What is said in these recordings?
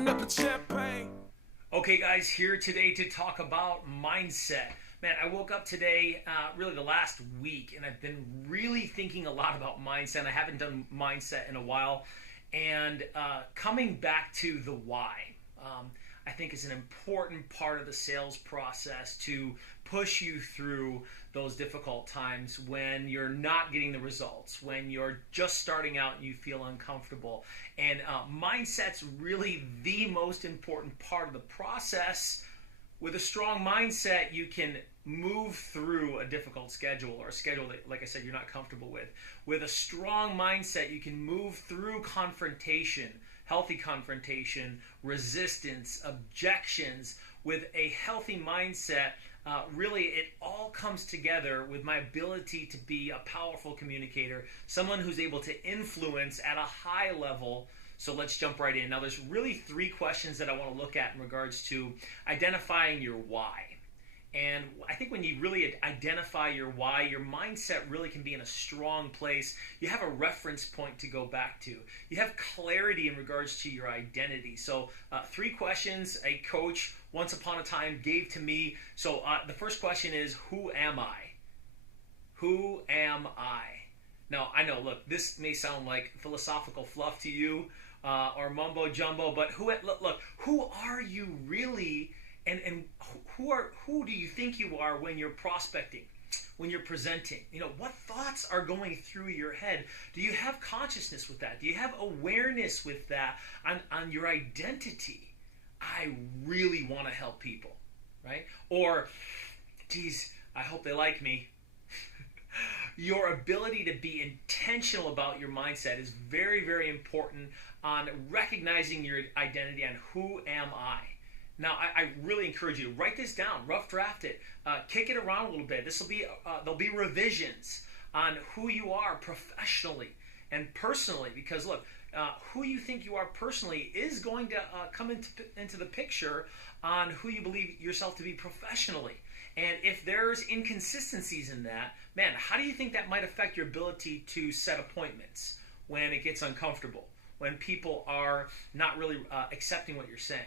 open up a champagne. Okay, guys, here today to talk about mindset. Man, I woke up today, really the last week, and I've been really thinking a lot about mindset. I haven't done mindset in a while, and coming back to the why, I think is an important part of the sales process to push you through those difficult times when you're not getting the results, when you're just starting out and you feel uncomfortable. And mindset's really the most important part of the process. With a strong mindset, you can move through a difficult schedule, or a schedule that, like I said, you're not comfortable with. With a strong mindset, you can move through confrontation, healthy confrontation, resistance, objections. With a healthy mindset, really it all comes together with my ability to be a powerful communicator, someone who's able to influence at a high level. So let's jump right in. Now, there's really three questions that I want to look at in regards to identifying your why. And I think when you really identify your why, your mindset really can be in a strong place. You have a reference point to go back to. You have clarity in regards to your identity. So three questions a coach once upon a time gave to me. So the first question is, who am I? Who am I? Now, I know, look, this may sound like philosophical fluff to you, or mumbo jumbo, but who are you really, and who do you think you are when you're prospecting, when you're presenting? You know, what thoughts are going through your head? Do you have consciousness with that? Do you have awareness with that on your identity? I really want to help people, right? Or, geez, I hope they like me. Your ability to be intentional about your mindset is very, very important on recognizing your identity and who am I. Now, I really encourage you to write this down, rough draft it, kick it around a little bit. There'll be revisions on who you are professionally and personally, because look, who you think you are personally is going to come into the picture on who you believe yourself to be professionally. And if there's inconsistencies in that, man, how do you think that might affect your ability to set appointments when it gets uncomfortable, when people are not really accepting what you're saying?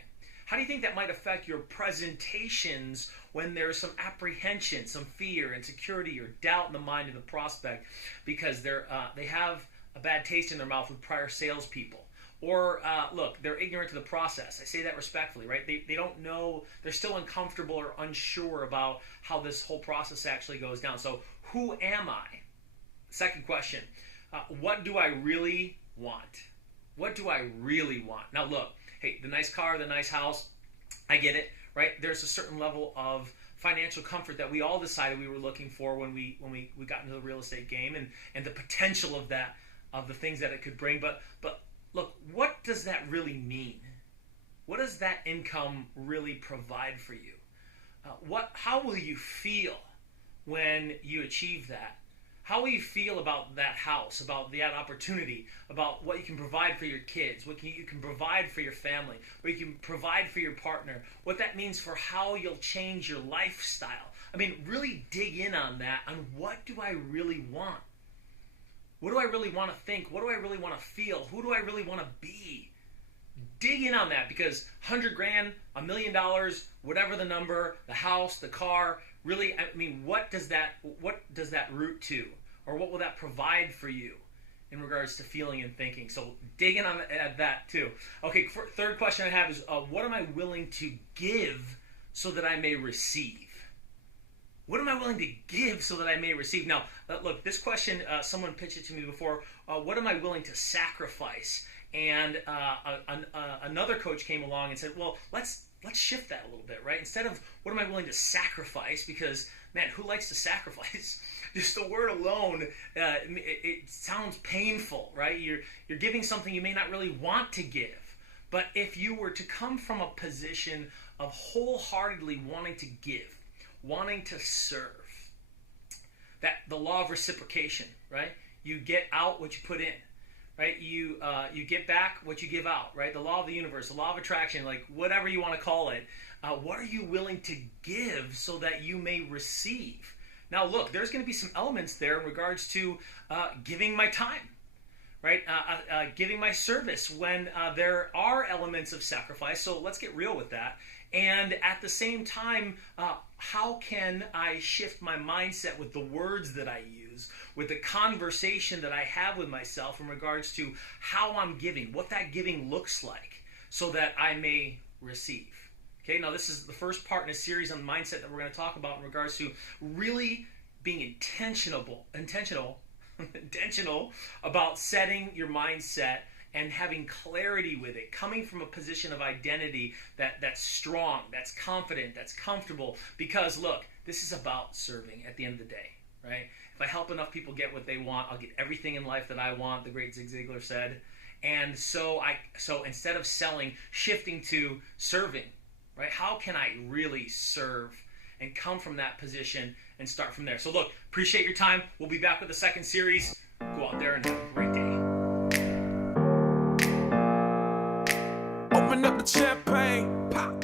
How do you think that might affect your presentations when there's some apprehension, some fear, insecurity, or doubt in the mind of the prospect because they have a bad taste in their mouth with prior salespeople? Or, look, they're ignorant to the process. I say that respectfully, right? They don't know, they're still uncomfortable or unsure about how this whole process actually goes down. So, who am I? Second question, what do I really want? What do I really want? Now, look, hey, the nice car, the nice house, I get it, right? There's a certain level of financial comfort that we all decided we were looking for when we got into the real estate game, and the potential of that, of the things that it could bring. But look, what does that really mean? What does that income really provide for you? How will you feel when you achieve that? How will you feel about that house, about that opportunity, about what you can provide for your kids, what you can provide for your family, what you can provide for your partner, what that means for how you'll change your lifestyle? I mean, really dig in on that, on what do I really want? What do I really want to think? What do I really want to feel? Who do I really want to be? Dig in on that, because 100 grand, $1 million, whatever the number, the house, the car, really, I mean, what does that root to? Or what will that provide for you in regards to feeling and thinking? So dig in on that too. Okay, third question I have is, what am I willing to give so that I may receive? What am I willing to give so that I may receive? Now, look, this question, someone pitched it to me before. What am I willing to sacrifice? And another coach came along and said, well, let's shift that a little bit, right? Instead of what am I willing to sacrifice, because, man, who likes to sacrifice? Just the word alone, it sounds painful, right? You're giving something you may not really want to give. But if you were to come from a position of wholeheartedly wanting to give, wanting to serve, that the law of reciprocation, right? You get out what you put in, right? You get back what you give out, right? The law of the universe, the law of attraction, like whatever you want to call it. What are you willing to give so that you may receive? Now, look, there's going to be some elements there in regards to giving my time, right? Giving my service when there are elements of sacrifice. So let's get real with that. And at the same time, how can I shift my mindset with the words that I use, with the conversation that I have with myself in regards to how I'm giving, what that giving looks like, so that I may receive. Okay, now this is the first part in a series on mindset that we're going to talk about in regards to really being intentional about setting your mindset and having clarity with it, coming from a position of identity that's strong, that's confident, that's comfortable. Because look, this is about serving at the end of the day, right? If I help enough people get what they want, I'll get everything in life that I want, the great Zig Ziglar said. And so instead of selling, shifting to serving, right? How can I really serve and come from that position and start from there? So look, appreciate your time. We'll be back with the second series. Go out there and have a great day. Open up the champagne, pop.